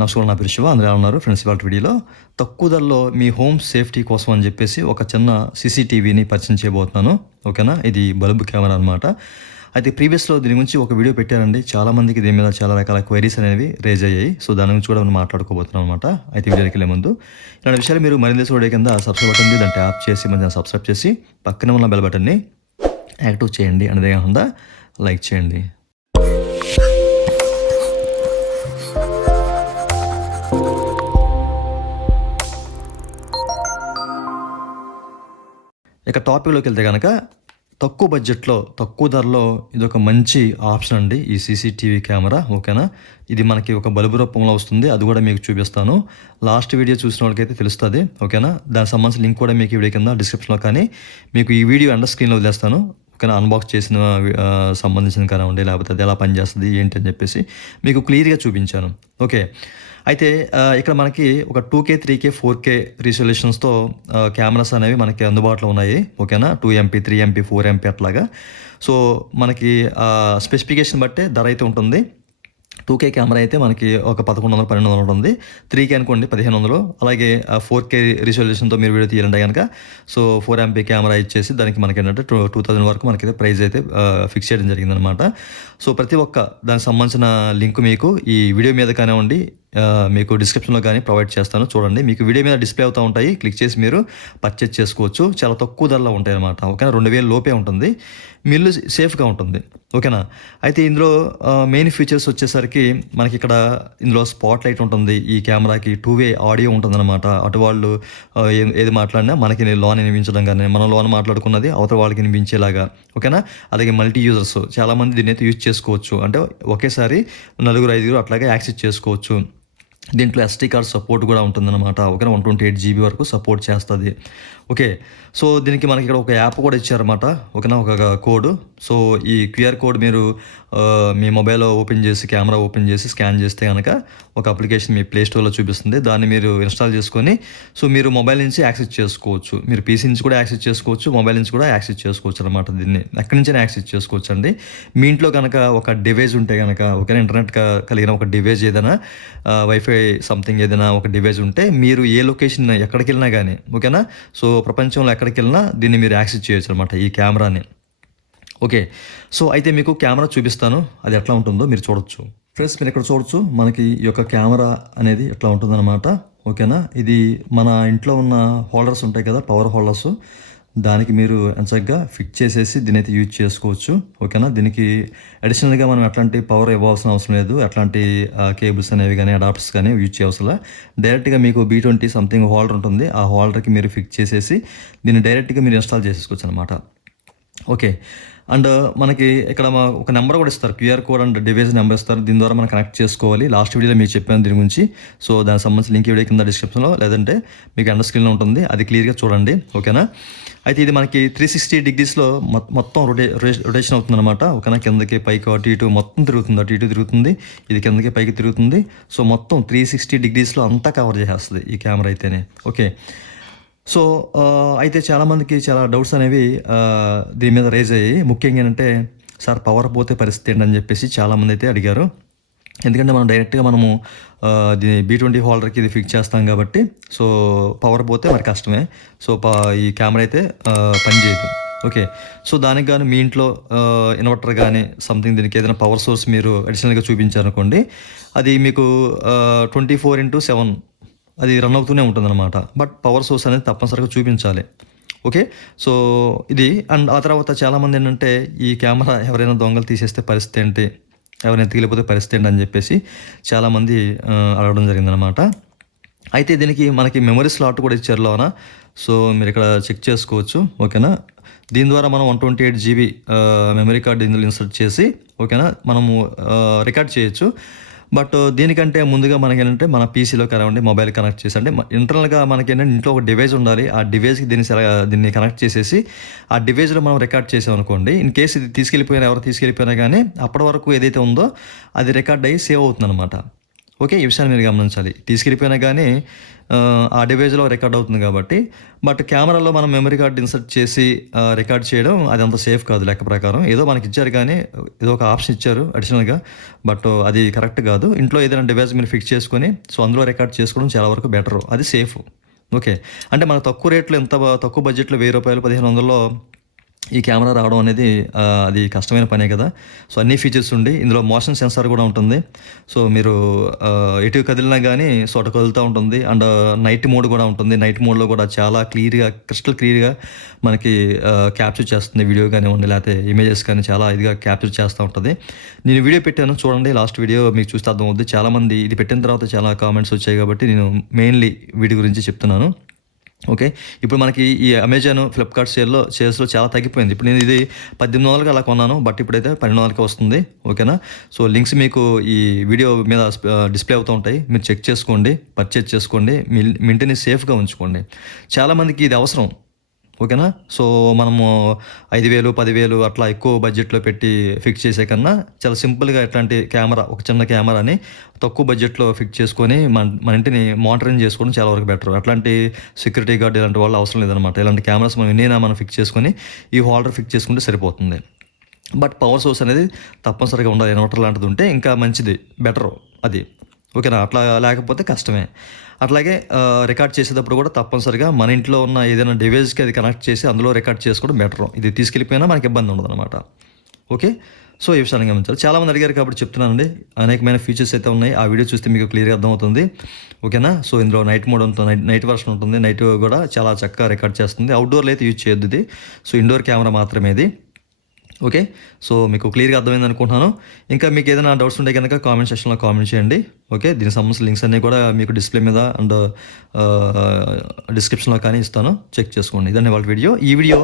నమస్కారం. నా పేరు శివ. అందరూ ఎలా ఉన్నారు ఫ్రెండ్స్? ఇవాళ వీడియోలో తక్కువ ధరలో మీ హోమ్ సేఫ్టీ కోసం అని చెప్పేసి ఒక చిన్న సీసీటీవీని పరిచయం చేయబోతున్నాను. ఓకేనా? ఇది బల్బ్ కెమెరా అనమాట. అయితే ప్రీవియస్లో దీని గురించి ఒక వీడియో పెట్టారండి. చాలామందికి దీని మీద చాలా రకాల క్వైరీస్ అనేవి రేజ్ అయ్యాయి. సో దాని గురించి కూడా మనం మాట్లాడుకోబోతున్నాం అనమాట. అయితే వీడియోకి వెళ్ళే ముందు ఇలాంటి విషయాలు మీరు మరింత చూడే కింద సబ్స్క్రైబ్ బటన్ ఉంది, దాన్ని ట్యాప్ చేసి మంచిగా సబ్స్క్రైబ్ చేసి పక్కన ఉన్న బెల్ బటన్ని యాక్టివ్ చేయండి. అనేది కాకుండా లైక్ చేయండి. ఇక టాపిక్లోకి వెళ్తే కనుక తక్కువ బడ్జెట్లో తక్కువ ధరలో ఇదొక మంచి ఆప్షన్ అండి ఈ సీసీటీవీ కెమెరా. ఓకేనా? ఇది మనకి ఒక బల్బు రూపంలో వస్తుంది. అది కూడా మీకు చూపిస్తాను. లాస్ట్ వీడియో చూసిన వాళ్ళకైతే తెలుస్తుంది. ఓకేనా? దానికి సంబంధించిన లింక్ కూడా మీకు ఈ వీడియో కింద డిస్క్రిప్షన్లో కానీ మీకు ఈ వీడియో అండర్ స్క్రీన్లో వదిలేస్తాను. ఓకేనా? అన్బాక్స్ చేసిన సంబంధించిన కానివ్వండి, లేకపోతే అది ఎలా పనిచేస్తుంది ఏంటి అని చెప్పేసి మీకు క్లియర్గా చూపించాను. ఓకే. అయితే ఇక్కడ మనకి ఒక 2K 3K 4K రిజల్యూషన్స్తో కెమెరాస్ అనేవి మనకి అందుబాటులో ఉన్నాయి. ఓకేనా? 2MP 3MP 4MP అట్లాగా. సో మనకి స్పెసిఫికేషన్ బట్టే ధర అయితే ఉంటుంది. 2K కెమెరా అయితే మనకి ఒక 1100-1200 ఉంటుంది. 3K అనుకోండి 1500. అలాగే 4K రిజల్యూషన్తో మీరు వీడియో తీయాలంటే కనుక సో 4MP కెమెరా ఇచ్చేసి దానికి మనకి ఏంటంటే 2000 వరకు మనకైతే ప్రైస్ అయితే ఫిక్స్ చేయడం జరిగిందనమాట. సో ప్రతి ఒక్క దానికి సంబంధించిన లింక్ మీకు ఈ వీడియో మీద కానివ్వండి, మీకు డిస్క్రిప్షన్లో కానీ ప్రొవైడ్ చేస్తాను. చూడండి, మీకు వీడియో మీద డిస్ప్లే అవుతూ ఉంటాయి. క్లిక్ చేసి మీరు పర్చేజ్ చేసుకోవచ్చు. చాలా తక్కువ ధరలో ఉంటాయి అనమాట. ఓకేనా? 2000 లోపే ఉంటుంది. మీ ఇల్లు సేఫ్గా ఉంటుంది. ఓకేనా? అయితే ఇందులో మెయిన్ ఫీచర్స్ వచ్చేసరికి మనకి ఇక్కడ ఇందులో స్పాట్ లైట్ ఉంటుంది. ఈ కెమెరాకి 2-వే ఆడియో ఉంటుందన్నమాట. అటు వాళ్ళు ఏది మాట్లాడినా మనకి లోన్ వినిపించడం కానీ, మనం లోన్ మాట్లాడుకున్నది అవతల వాళ్ళకి వినిపించేలాగా. ఓకేనా? అలాగే మల్టీ యూజర్స్ చాలామంది దీన్ని అయితే యూజ్ చేసుకోవచ్చు. అంటే ఒకేసారి 4-5 అట్లాగే యాక్సెస్ చేసుకోవచ్చు. దీంట్లో SD కార్డ్ సపోర్ట్ కూడా ఉంటుందన్నమాట. ఓకేనా? 128 GB వరకు సపోర్ట్ చేస్తుంది. ఓకే. సో దీనికి మనకి ఇక్కడ ఒక యాప్ కూడా ఇచ్చారన్నమాట. ఓకేనా? ఒక కోడ్. సో ఈ QR కోడ్ మీరు మీ మొబైల్లో ఓపెన్ చేసి కెమెరా ఓపెన్ చేసి స్కాన్ చేస్తే కనుక ఒక అప్లికేషన్ మీ ప్లే స్టోర్లో చూపిస్తుంది. దాన్ని మీరు ఇన్స్టాల్ చేసుకొని సో మీరు మొబైల్ నుంచి యాక్సెస్ చేసుకోవచ్చు. మీరు PC నుంచి కూడా యాక్సెస్ చేసుకోవచ్చు, మొబైల్ నుంచి కూడా యాక్సెస్ చేసుకోవచ్చు అనమాట. దీన్ని ఎక్కడి నుంచైనా యాక్సెస్ చేసుకోవచ్చు అండి. మీ ఇంట్లో కనుక ఒక డివైస్ ఉంటే కనుక, ఓకేనా, ఇంటర్నెట్ కలిగిన ఒక డివైస్ ఏదైనా వైఫై సంథింగ్ ఏదైనా ఒక డివైస్ ఉంటే మీరు ఏ లొకేషన్ ఎక్కడికి వెళ్ళినా కానీ, ఓకేనా, సో ప్రపంచంలో ఎక్కడికి వెళ్ళినా దీన్ని మీరు యాక్సెస్ చేయొచ్చు అనమాట, ఈ కెమెరాని. ఓకే. సో అయితే మీకు కెమెరా చూపిస్తాను, అది ఎట్లా ఉంటుందో మీరు చూడొచ్చు. ఫ్రెండ్స్, మీరు ఇక్కడ చూడొచ్చు మనకి ఈ యొక్క కెమెరా అనేది ఎట్లా ఉంటుందన్నమాట. ఓకేనా? ఇది మన ఇంట్లో ఉన్న హోల్డర్స్ ఉంటాయి కదా, పవర్ హోల్డర్స్, దానికి మీరు ఎంచక్గా ఫిక్స్ చేసేసి దీని అయితే యూజ్ చేసుకోవచ్చు. ఓకేనా? దీనికి అడిషనల్గా మనం ఎట్లాంటి పవర్ ఇవ్వాల్సిన అవసరం లేదు. ఎట్లాంటి కేబుల్స్ అనేవి కానీ అడాప్టర్స్ కానీ యూజ్ చేయవసరం. డైరెక్ట్గా మీకు B20 సంథింగ్ హోల్డర్ ఉంటుంది. ఆ హోల్డర్కి మీరు ఫిక్స్ చేసేసి దీన్ని డైరెక్ట్గా మీరు ఇన్స్టాల్ చేసేసుకోవచ్చు అనమాట. ఓకే. అండ్ మనకి ఇక్కడ ఒక నెంబర్ కూడా ఇస్తారు, QR code and device number ఇస్తారు. దీని ద్వారా మనం కనెక్ట్ చేసుకోవాలి. లాస్ట్ వీడియోలో మీకు చెప్పాను దీని గురించి. సో దానికి సంబంధించి లింక్ వీడియో కింద డిస్క్రిప్షన్లో లేదంటే మీకు అండర్ స్క్రీన్లో ఉంటుంది. అది క్లియర్గా చూడండి. ఓకేనా? అయితే ఇది మనకి 360 డిగ్రీస్లో మొత్తం రొటేషన్ అవుతుంది అనమాట. ఓకేనా? కిందకి పైకి అటు ఇటు మొత్తం తిరుగుతుంది. అటు ఇటు తిరుగుతుంది, ఇది కిందకి పైకి తిరుగుతుంది. సో మొత్తం 360 డిగ్రీస్లో అంతా కవర్ చేసేస్తుంది ఈ కెమెరా అయితేనే. ఓకే. సో అయితే చాలామందికి చాలా డౌట్స్ అనేవి దీని మీద రేజ్ అయ్యాయి. ముఖ్యంగా ఏంటంటే, సార్ పవర్ పోతే పరిస్థితి ఏంటని చెప్పేసి చాలామంది అయితే అడిగారు. ఎందుకంటే మనం డైరెక్ట్గా మనము దీని B20 హోల్డర్కి ఇది ఫిక్స్ చేస్తాం కాబట్టి సో పవర్ పోతే మరి కష్టమే. సో ఈ కెమెరా అయితే పనిచేయదు. ఓకే. సో దానికి కానీ మీ ఇంట్లో ఇన్వర్టర్ కానీ సంథింగ్ దీనికి ఏదైనా పవర్ సోర్స్ మీరు అడిషనల్గా చూపించారనుకోండి, అది మీకు 24/7 అది రన్ అవుతూనే ఉంటుందన్నమాట. బట్ పవర్ సోర్స్ అనేది తప్పనిసరిగా చూపించాలి. ఓకే. సో ఇది అండ్ ఆ తర్వాత చాలామంది ఏంటంటే, ఈ కెమెరా ఎవరైనా దొంగలు తీసేస్తే పరిస్థితి ఏంటి, ఎవరైనా ఎత్తుకెళ్ళిపోతే పరిస్థితి ఏంటి అని చెప్పేసి చాలామంది అడగడం జరిగిందనమాట. అయితే దీనికి మనకి మెమరీ స్లాట్ కూడా ఇచ్చారు లోన. సో మీరు ఇక్కడ చెక్ చేసుకోవచ్చు. ఓకేనా? దీని ద్వారా మనం 128 GB మెమరీ కార్డ్ ఇందులో ఇన్సర్ట్ చేసి, ఓకేనా, మనము రికార్డ్ చేయొచ్చు. బట్ దీనికంటే ముందుగా మనకి ఏంటంటే మన PCలో కానివ్వండి, మొబైల్ కనెక్ట్ చేసి, అంటే ఇంటర్నల్గా మనకి ఏంటంటే ఇంట్లో ఒక డివైస్ ఉండాలి. ఆ డివైస్కి దీన్ని కనెక్ట్ చేసేసి ఆ డివైస్లో మనం రికార్డ్ చేసామనుకోండి, ఇన్ కేసు ఇది ఎవరు తీసుకెళ్ళిపోయినా కానీ అప్పటి వరకు ఏదైతే ఉందో అది రికార్డ్ అయ్యి సేవ్ అవుతుంది అనమాట. ఓకే, ఈ విషయాన్ని మీరు గమనించాలి. తీసుకెళ్ళిపోయినా కానీ ఆ డివైస్లో రికార్డ్ అవుతుంది కాబట్టి. బట్ కెమెరాలో మనం మెమరీ కార్డ్ ఇన్సర్ట్ చేసి రికార్డ్ చేయడం అది అంత సేఫ్ కాదు లెక్క ప్రకారం. ఏదో మనకి ఇచ్చారు కానీ ఏదో ఒక ఆప్షన్ ఇచ్చారు అడిషనల్గా, బట్ అది కరెక్ట్ కాదు. ఇంట్లో ఏదైనా డివైస్ మీరు ఫిక్స్ చేసుకొని సో అందులో రికార్డ్ చేసుకోవడం చాలా వరకు బెటర్, అది సేఫ్. ఓకే, అంటే మన తక్కువ రేట్లో ఎంత తక్కువ బడ్జెట్లో ₹1000 1500లో ఈ కెమెరా రావడం అనేది అది కష్టమైన పనే కదా. సో అన్ని ఫీచర్స్ ఉండి ఇందులో మోషన్ సెన్సార్ కూడా ఉంటుంది. సో మీరు ఎటు కదిలినా కానీ సో అటు కదులుతూ ఉంటుంది. అండ్ నైట్ మోడ్ కూడా ఉంటుంది. నైట్ మోడ్లో కూడా చాలా క్లియర్గా క్రిస్టల్ క్లియర్గా మనకి క్యాప్చర్ చేస్తుంది. వీడియో కానివ్వండి లేకపోతే ఇమేజెస్ కానీ చాలా ఇదిగా క్యాప్చర్ చేస్తూ ఉంటుంది. నేను వీడియో పెట్టాను చూడండి, లాస్ట్ వీడియో మీకు చూస్తే అర్థమవుద్ది. చాలామంది ఇది పెట్టిన తర్వాత చాలా కామెంట్స్ వచ్చాయి కాబట్టి నేను మెయిన్లీ వీటి గురించి చెప్తున్నాను. ఓకే, ఇప్పుడు మనకి ఈ అమెజాన్ ఫ్లిప్కార్ట్ సేల్స్లో చాలా తగ్గిపోయింది. ఇప్పుడు నేను ఇది 1800 అలా కొన్నాను, బట్ ఇప్పుడైతే 1200 వస్తుంది. ఓకేనా, సో లింక్స్ మీకు ఈ వీడియో మీద డిస్ప్లే అవుతూ ఉంటాయి. మీరు చెక్ చేసుకోండి, పర్చేజ్ చేసుకోండి, మీ ఇంటిని సేఫ్గా ఉంచుకోండి. చాలామందికి ఇది అవసరం. ఓకేనా, సో మనము 5000 10,000 అట్లా ఎక్కువ బడ్జెట్లో పెట్టి ఫిక్స్ చేసే కన్నా చాలా సింపుల్గా ఇట్లాంటి కెమెరా, ఒక చిన్న కెమెరాని తక్కువ బడ్జెట్లో ఫిక్స్ చేసుకొని మన ఇంటిని మానిటరింగ్ చేసుకోవడం చాలా వరకు బెటర్. అట్లాంటి సెక్యూరిటీ గార్డ్ ఇలాంటి వాళ్ళు అవసరం లేదనమాట. ఇలాంటి కెమెరాస్ మనం ఫిక్స్ చేసుకొని ఈ హోల్డర్ ఫిక్స్ చేసుకుంటే సరిపోతుంది. బట్ పవర్ సోర్స్ అనేది తప్పనిసరిగా ఉండాలి. ఇన్వర్టర్ లాంటిది ఉంటే ఇంకా మంచిది, బెటర్ అది. ఓకేనా, అట్లా లేకపోతే కష్టమే. అట్లాగే రికార్డ్ చేసేటప్పుడు కూడా తప్పనిసరిగా మన ఇంట్లో ఉన్న ఏదైనా డివైస్కి అది కనెక్ట్ చేసి అందులో రికార్డ్ చేసుకోవడం బెటర్. ఇది తీసుకెళ్ళిపోయినా మనకి ఇబ్బంది ఉండదు అనమాట. ఓకే, సో ఈ విషయాన్ని గమనించాలి. చాలామంది అడిగారు కాబట్టి చెప్తున్నానండి. అనేకమైన ఫీచర్స్ అయితే ఉన్నాయి, ఆ వీడియో చూస్తే మీకు క్లియర్గా అర్థమవుతుంది. ఓకేనా, సో ఇందులో నైట్ మోడ్ ఉంటుంది, నైట్ వర్షన్ ఉంటుంది. నైట్ కూడా చాలా చక్కగా రికార్డ్ చేస్తుంది. అవుట్డోర్లో అయితే యూజ్ చేయొద్దు ఇది, సో ఇండోర్ కెమెరా మాత్రమే ఇది. ఓకే, సో మీకు క్లియర్గా అర్థమైంది అనుకుంటున్నాను. ఇంకా మీకు ఏదైనా డౌట్స్ ఉంటే కనుక కామెంట్ సెక్షన్లో కామెంట్ చేయండి. ఓకే, దీనికి సంబంధించిన లింక్స్ అన్నీ కూడా మీకు డిస్ప్లే మీద అండ్ డిస్క్రిప్షన్లో కానీ ఇస్తాను, చెక్ చేసుకోండి. ఇదండి వాళ్ళ వీడియో. ఈ వీడియో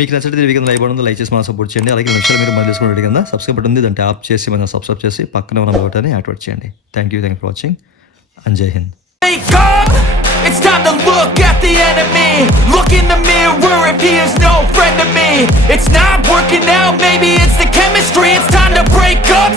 మీకు నచ్చితే వీడియో కింద లైక్ బటన్ ఉంది, లైక్ చేసి మనం సపోర్ట్ చేయండి. అలాగే నిమిషాలు మీరు మళ్ళీ తీసుకున్న వీడియో కింద సబ్స్క్రైబ్ బటన్ ఉంది, దాన్ని ట్యాప్ చేసి మనం సబ్స్క్రైబ్ చేసి పక్కన ఉన్న బటన్ని యాక్టివేట్ చేయండి. Thank you for watching and జై Hind. It's time to look at the enemy. Look in the mirror if he is no friend to me. It's not working out, maybe it's the chemistry. It's time to break up.